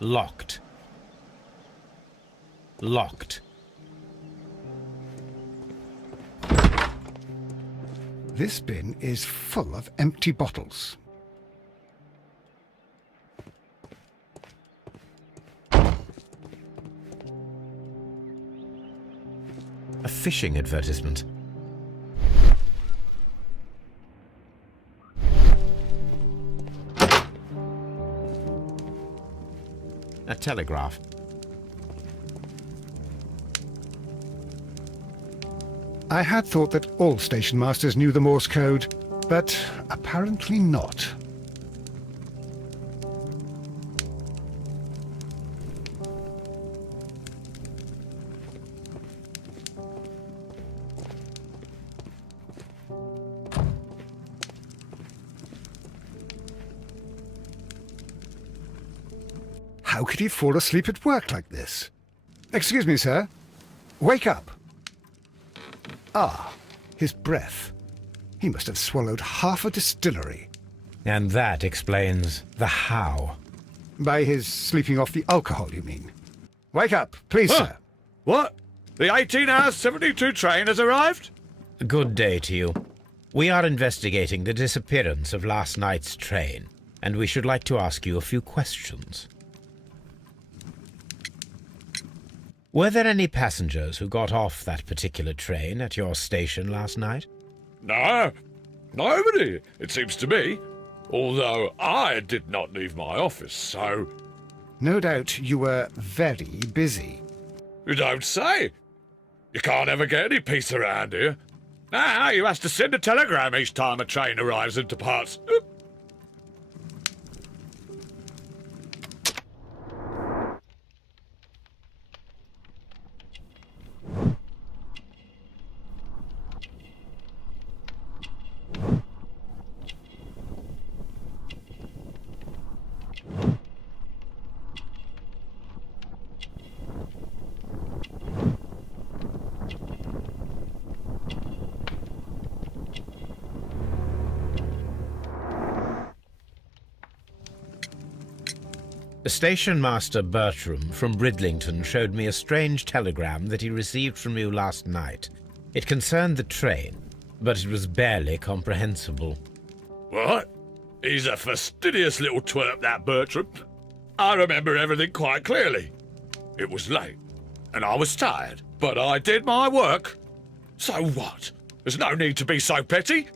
Locked. Locked. This bin is full of empty bottles. A fishing advertisement. A telegraph. I had thought that all station masters knew the Morse code, but apparently not. How could he fall asleep at work like this? Excuse me, sir. Wake up. Ah, his breath. He must have swallowed half a distillery. And that explains the how. By his sleeping off the alcohol, you mean? Wake up, please, sir. What? The 18 hours 72 train has arrived? Good day to you. We are investigating the disappearance of last night's train, and we should like to ask you a few questions. Were there any passengers who got off that particular train at your station last night? No, nobody, it seems to me. Although I did not leave my office, so... No doubt you were very busy. You don't say. You can't ever get any peace around here. Now you have to send a telegram each time a train arrives and departs. Station Master Bertram from Bridlington showed me a strange telegram that he received from you last night. It concerned the train, but it was barely comprehensible. What? He's a fastidious little twerp, that Bertram. I remember everything quite clearly. It was late, and I was tired, but I did my work. So what? There's no need to be so petty.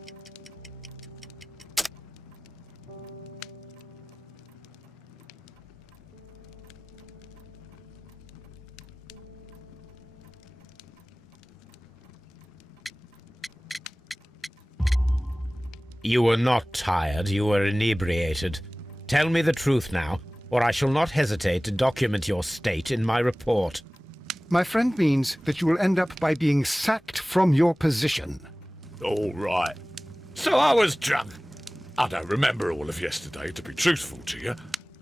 You were not tired, you were inebriated. Tell me the truth now, or I shall not hesitate to document your state in my report. My friend means that you will end up by being sacked from your position. All right. So I was drunk. I don't remember all of yesterday, to be truthful to you.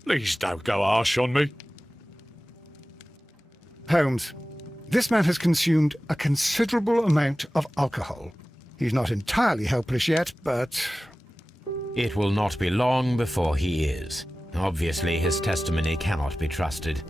Please don't go harsh on me. Holmes, this man has consumed a considerable amount of alcohol. He's not entirely helpless yet, but... It will not be long before he is. Obviously, his testimony cannot be trusted.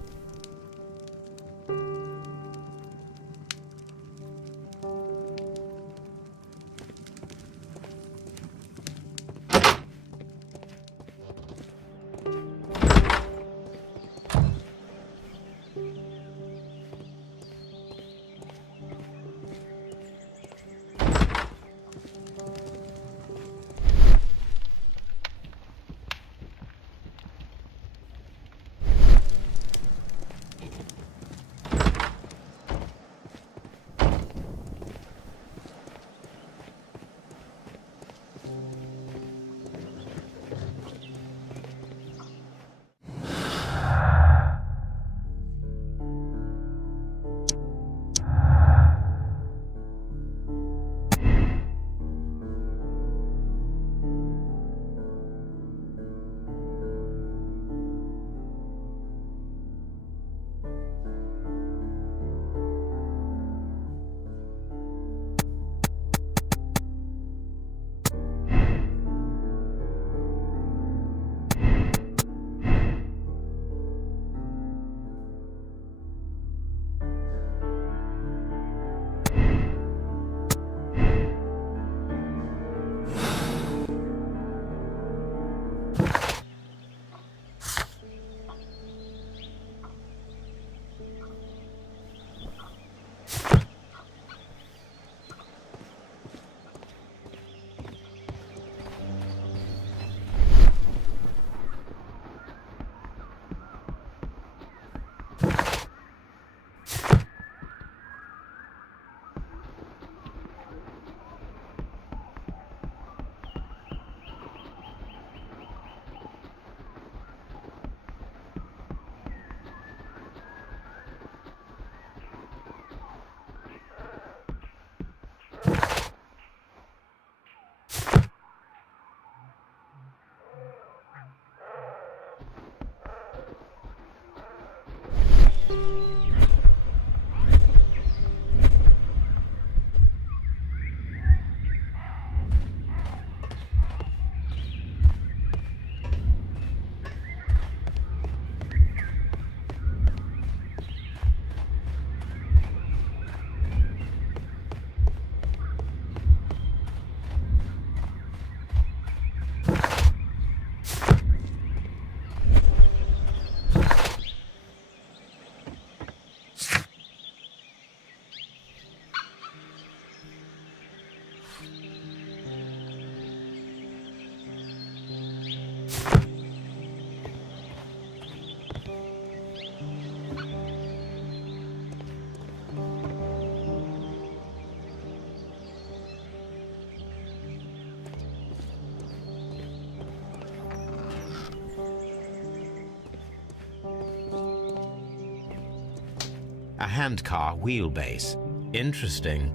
A handcar wheelbase. Interesting.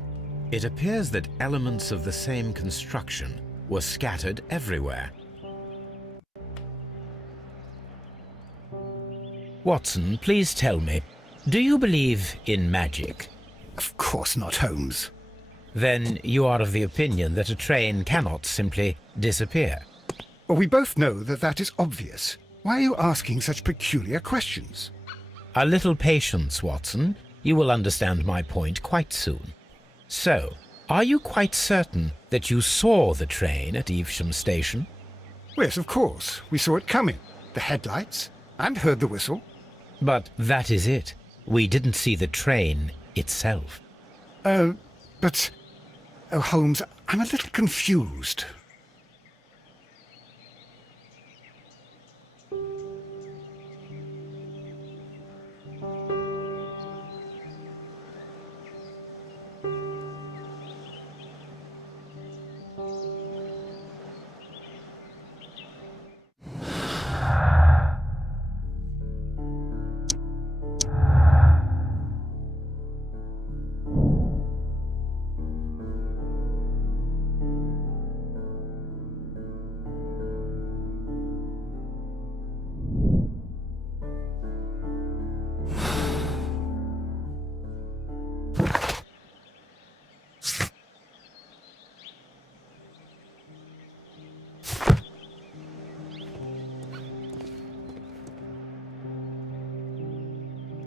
It appears that elements of the same construction were scattered everywhere. Watson, please tell me, do you believe in magic? Of course not, Holmes. Then you are of the opinion that a train cannot simply disappear. Well, we both know that that is obvious. Why are you asking such peculiar questions? A little patience, Watson. You will understand my point quite soon. So, are you quite certain that you saw the train at Evesham Station? Yes, of course. We saw it coming. The headlights, and heard the whistle. But that is it. We didn't see the train itself. But... Oh, Holmes, I'm a little confused.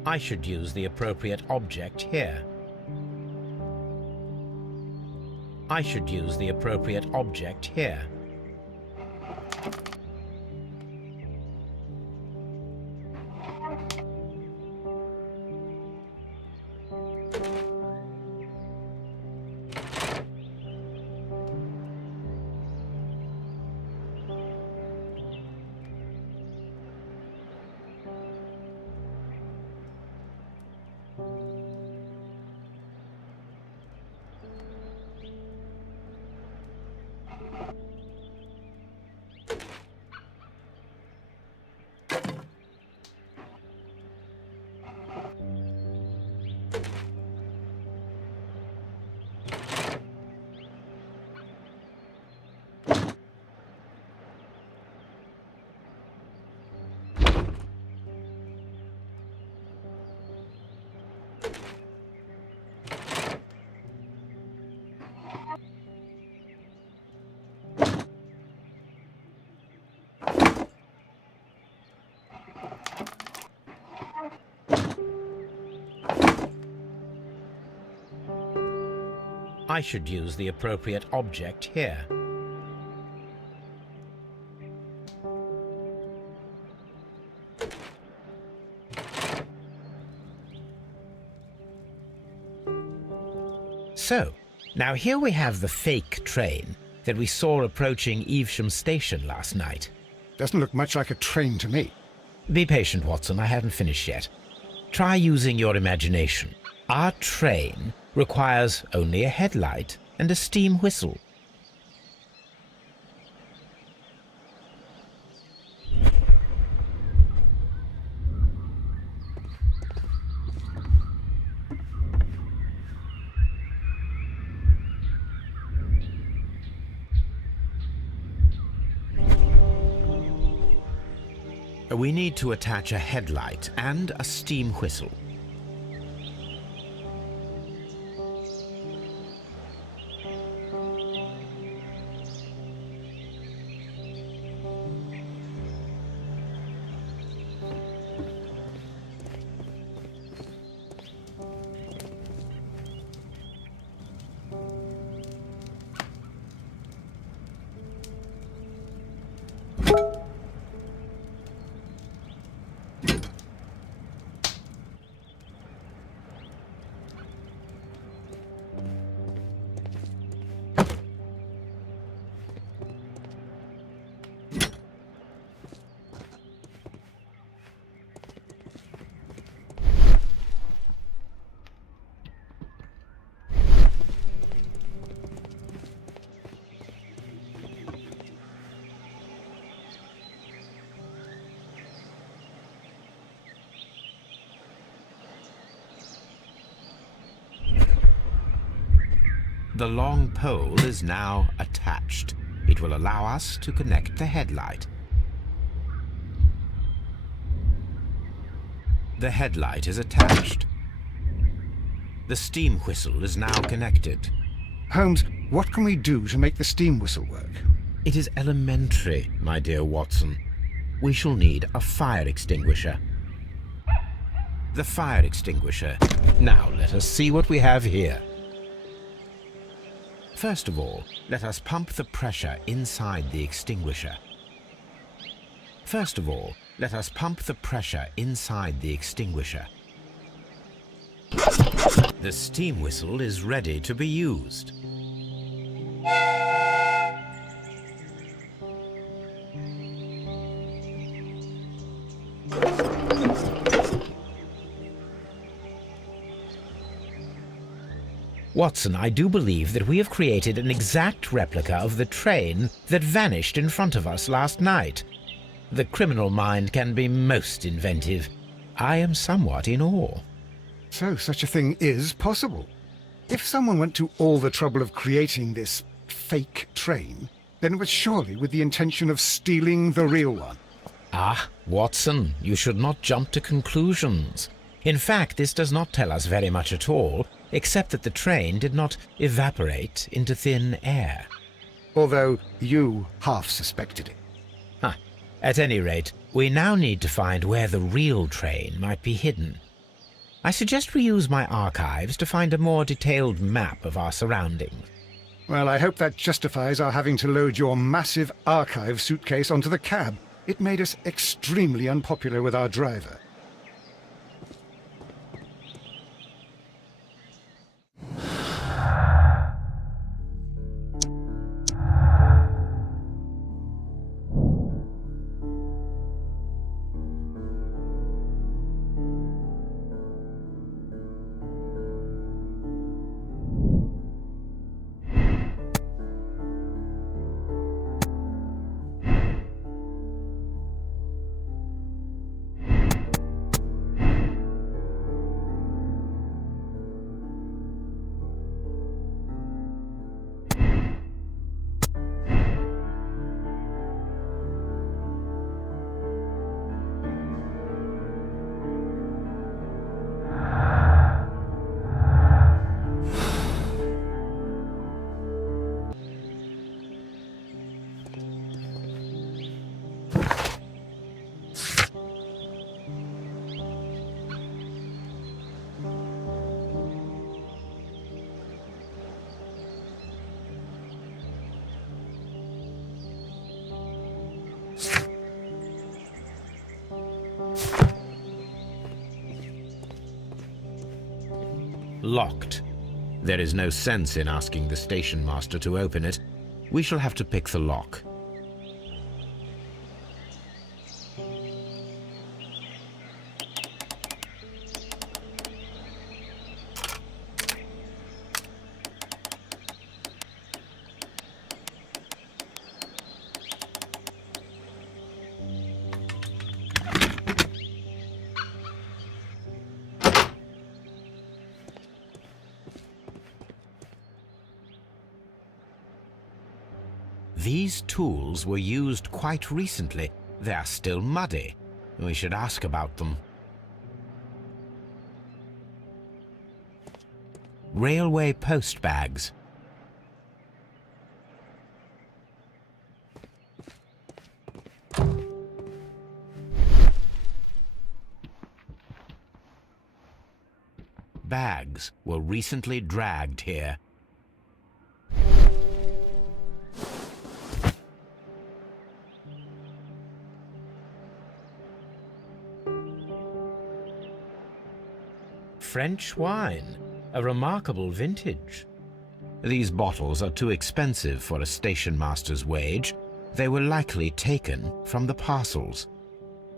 I should use the appropriate object here. I should use the appropriate object here. I should use the appropriate object here. So, now here we have the fake train that we saw approaching Evesham Station last night. Doesn't look much like a train to me. Be patient, Watson, I haven't finished yet. Try using your imagination. Our train requires only a headlight and a steam whistle. We need to attach a headlight and a steam whistle. The long pole is now attached. It will allow us to connect the headlight. The headlight is attached. The steam whistle is now connected. Holmes, what can we do to make the steam whistle work? It is elementary, my dear Watson. We shall need a fire extinguisher. The fire extinguisher. Now let us see what we have here. First of all, let us pump the pressure inside the extinguisher. First of all, let us pump the pressure inside the extinguisher. The steam whistle is ready to be used. Watson, I do believe that we have created an exact replica of the train that vanished in front of us last night. The criminal mind can be most inventive. I am somewhat in awe. So such a thing is possible. If someone went to all the trouble of creating this fake train, then it was surely with the intention of stealing the real one. Ah, Watson, you should not jump to conclusions. In fact, this does not tell us very much at all, except that the train did not evaporate into thin air. Although you half suspected it. At any rate, we now need to find where the real train might be hidden. I suggest we use my archives to find a more detailed map of our surroundings. Well, I hope that justifies our having to load your massive archive suitcase onto the cab. It made us extremely unpopular with our driver. Locked. There is no sense in asking the station master to open it. We shall have to pick the lock. These tools were used quite recently. They are still muddy. We should ask about them. Railway post bags. Bags were recently dragged here. French wine, a remarkable vintage. These bottles are too expensive for a station master's wage. They were likely taken from the parcels.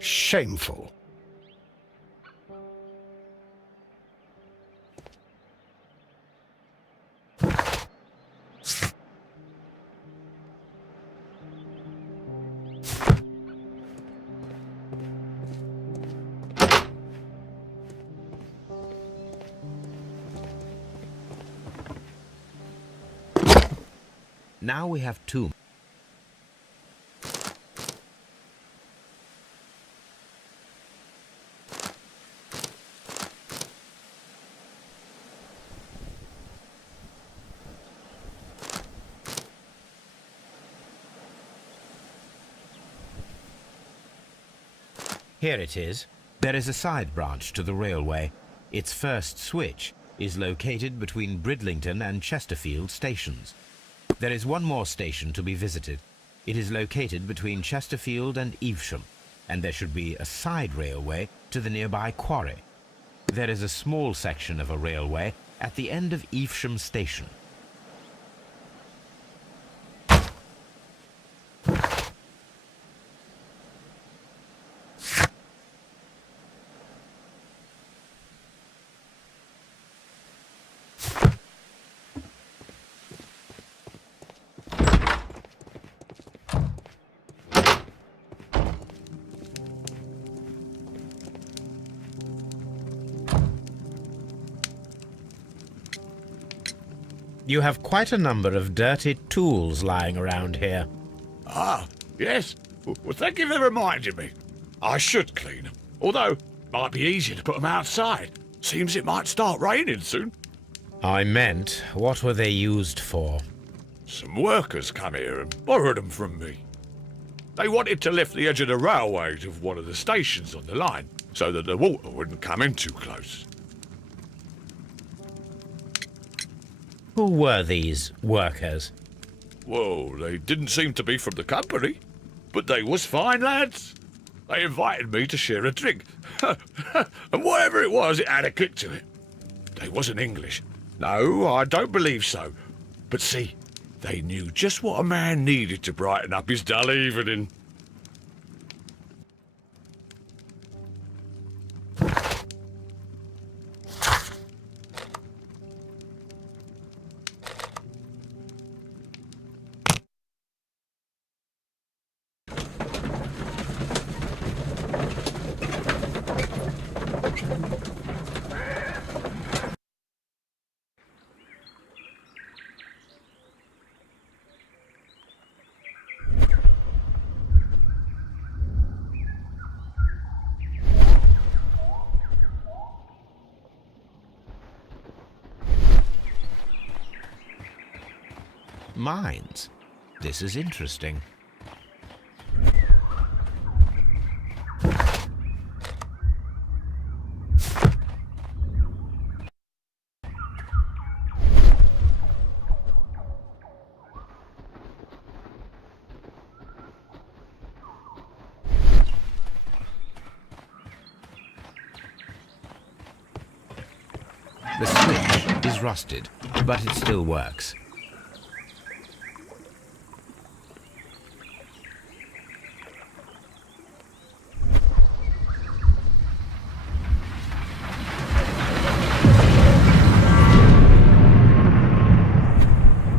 Shameful. Now we have two. Here it is. There is a side branch to the railway. Its first switch is located between Bridlington and Chesterfield stations. There is one more station to be visited. It is located between Chesterfield and Evesham, and there should be a side railway to the nearby quarry. There is a small section of a railway at the end of Evesham station. You have quite a number of dirty tools lying around here. Ah, yes. Well, thank you for reminding me. I should clean them. Although, it might be easier to put them outside. Seems it might start raining soon. I meant, what were they used for? Some workers come here and borrowed them from me. They wanted to lift the edge of the railway to one of the stations on the line, so that the water wouldn't come in too close. Who were these workers? Well, they didn't seem to be from the company, but they was fine lads. They invited me to share a drink, and whatever it was, it had a kick to it. They wasn't English. No, I don't believe so. But see, they knew just what a man needed to brighten up his dull evening. Mines. This is interesting. The switch is rusted, but it still works.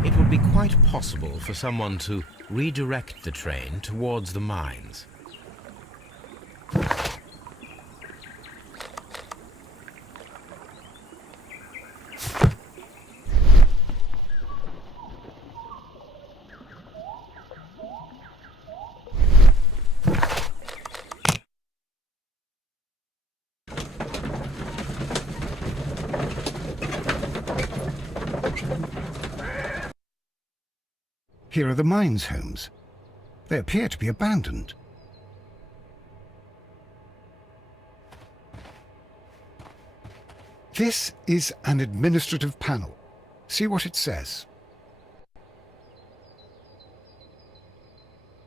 It would be quite possible for someone to redirect the train towards the mines. Here are the mines, Holmes. They appear to be abandoned. This is an administrative panel. See what it says.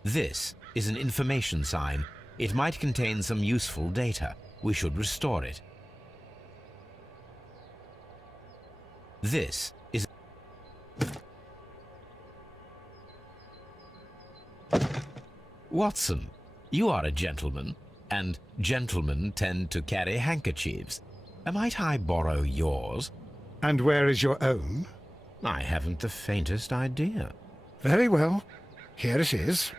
This is an information sign. It might contain some useful data. We should restore it. This is... Watson, you are a gentleman, and gentlemen tend to carry handkerchiefs. Might I borrow yours? And where is your own? I haven't the faintest idea. Very well. Here it is.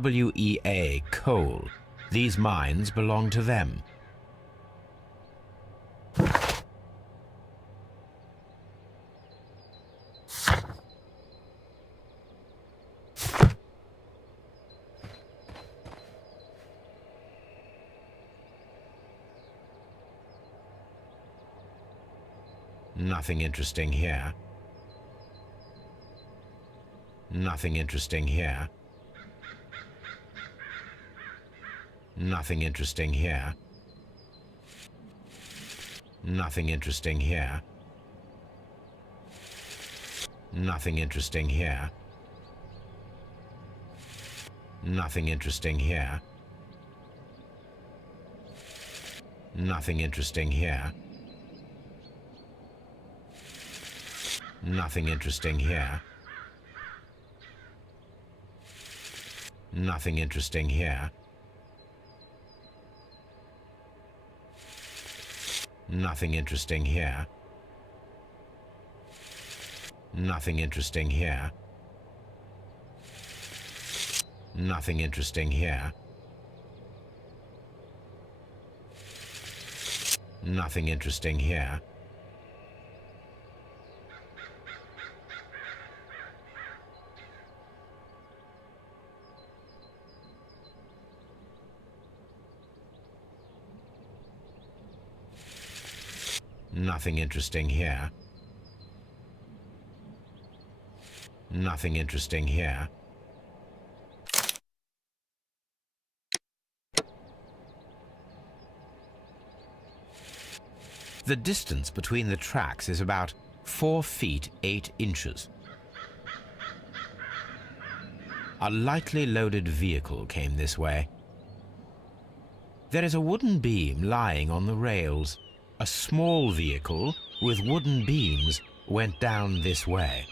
WEA, coal. These mines belong to them. Nothing interesting here. Nothing interesting here. Nothing interesting here. Nothing interesting here. Nothing interesting here. Nothing interesting here. Nothing interesting here. Nothing interesting here. Nothing interesting here. Nothing interesting here. Nothing interesting here. Nothing interesting here. Nothing interesting here. Nothing interesting here. Nothing interesting here. The distance between the tracks is about 4 feet 8 inches. A lightly loaded vehicle came this way. There is a wooden beam lying on the rails. A small vehicle with wooden beams went down this way.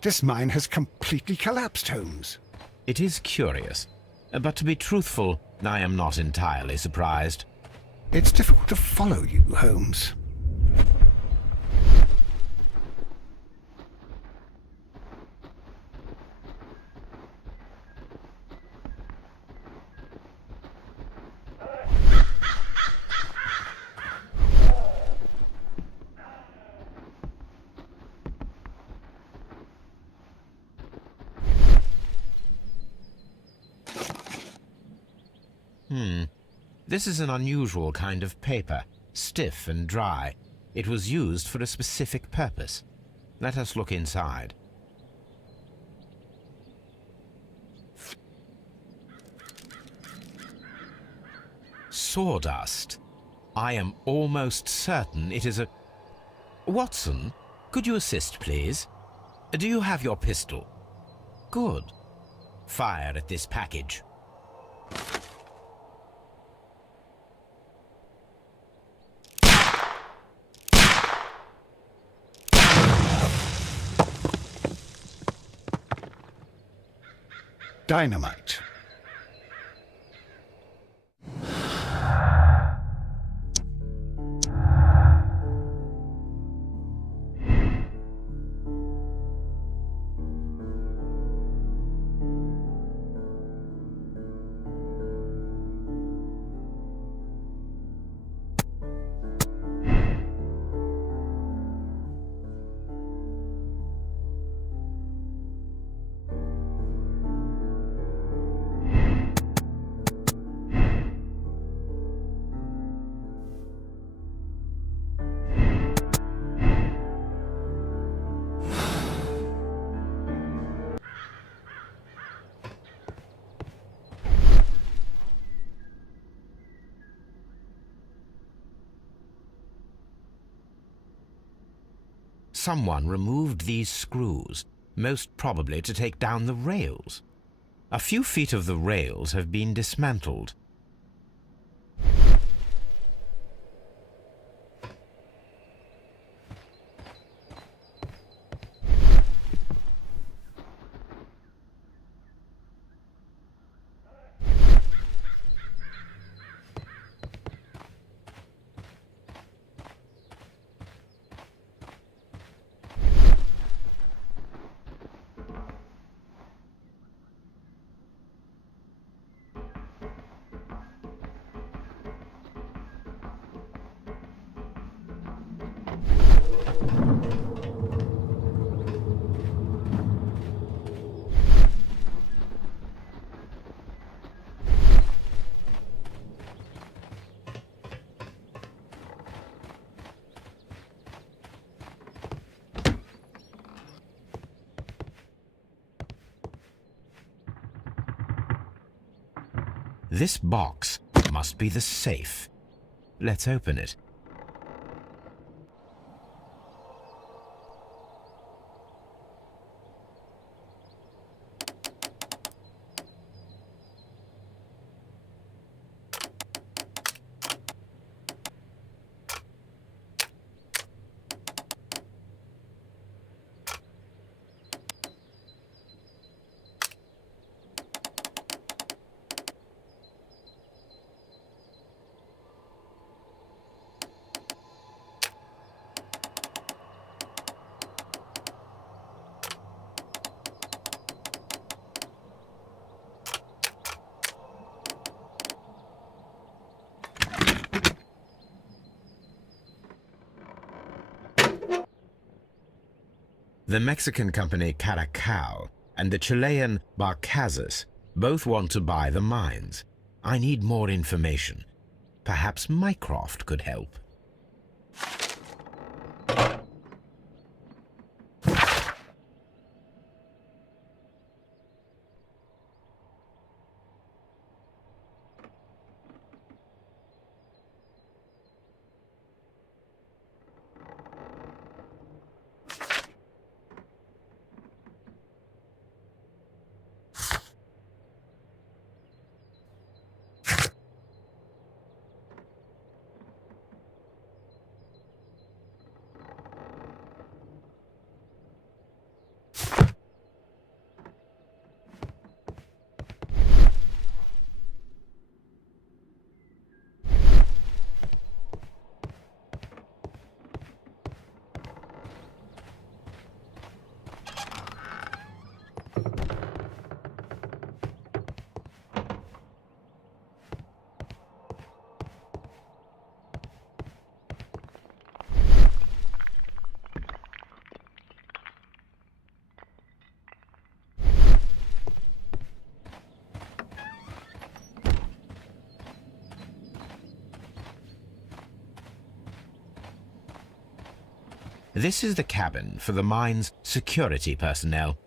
This mine has completely collapsed, Holmes. It is curious, but to be truthful, I am not entirely surprised. It's difficult to follow you, Holmes. This is an unusual kind of paper, stiff and dry. It was used for a specific purpose. Let us look inside. Sawdust. I am almost certain it is a... Watson, could you assist, please? Do you have your pistol? Good. Fire at this package. Dynamite. Someone removed these screws, most probably to take down the rails. A few feet of the rails have been dismantled. This box must be the safe. Let's open it. The Mexican company Caracao and the Chilean Barcazas both want to buy the mines. I need more information. Perhaps Mycroft could help. This is the cabin for the mine's security personnel.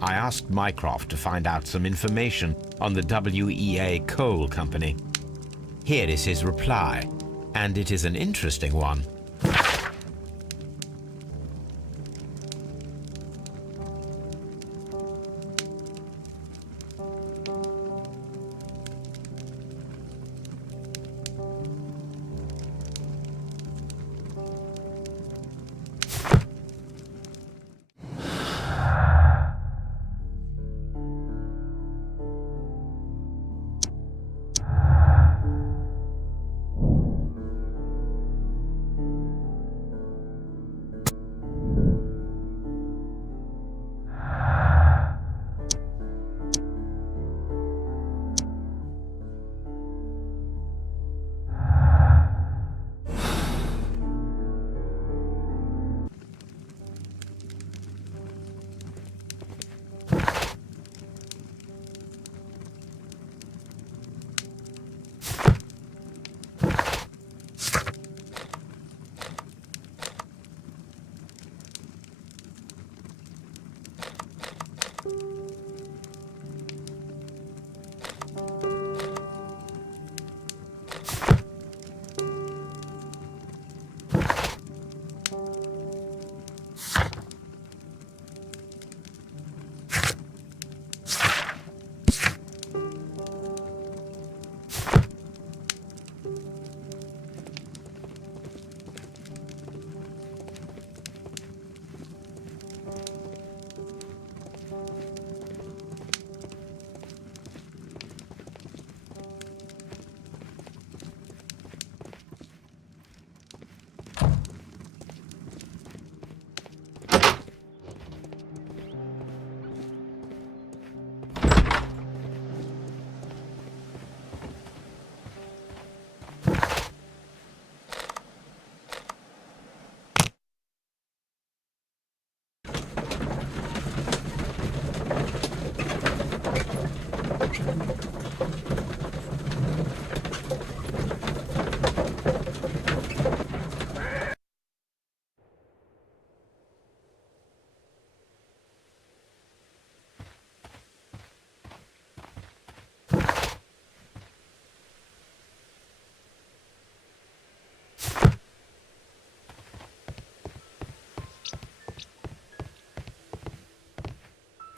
I asked Mycroft to find out some information on the WEA Coal Company. Here is his reply, and it is an interesting one.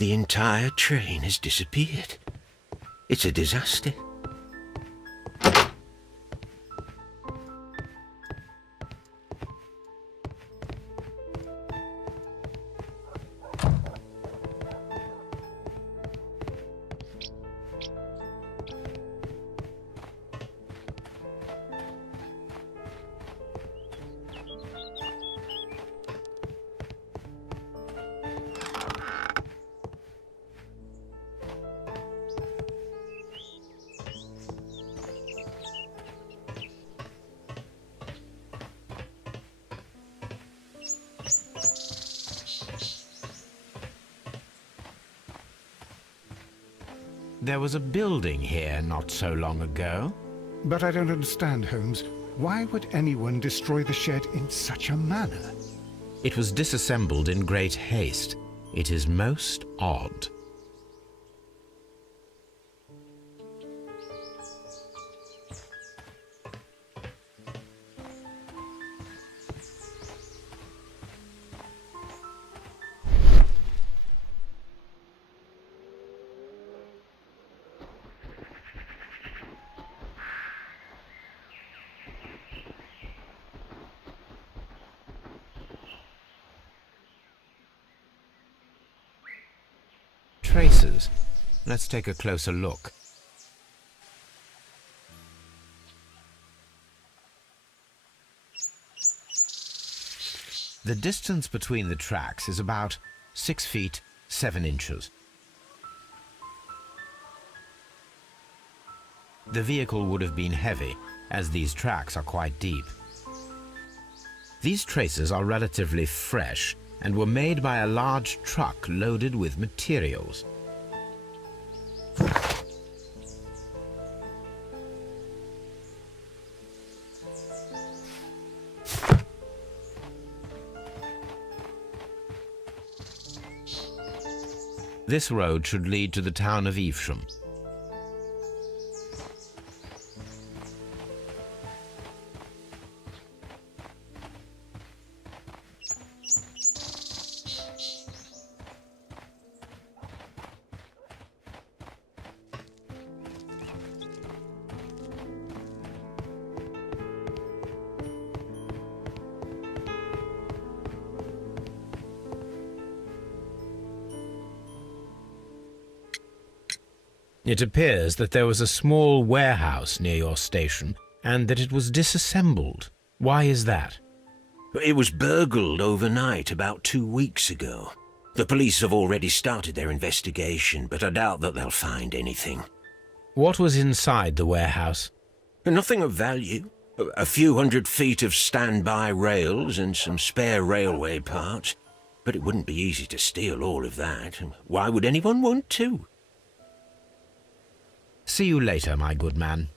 The entire train has disappeared. It's a disaster. There was a building here not so long ago. But I don't understand, Holmes. Why would anyone destroy the shed in such a manner? It was disassembled in great haste. It is most odd. Traces. Let's take a closer look. The distance between the tracks is about 6 feet 7 inches. The vehicle would have been heavy, as these tracks are quite deep. These traces are relatively fresh and were made by a large truck loaded with materials. This road should lead to the town of Evesham. It appears that there was a small warehouse near your station and that it was disassembled. Why is that? It was burgled overnight about 2 weeks ago. The police have already started their investigation, but I doubt that they'll find anything. What was inside the warehouse? Nothing of value. A few hundred feet of standby rails and some spare railway parts. But it wouldn't be easy to steal all of that. Why would anyone want to? See you later, my good man.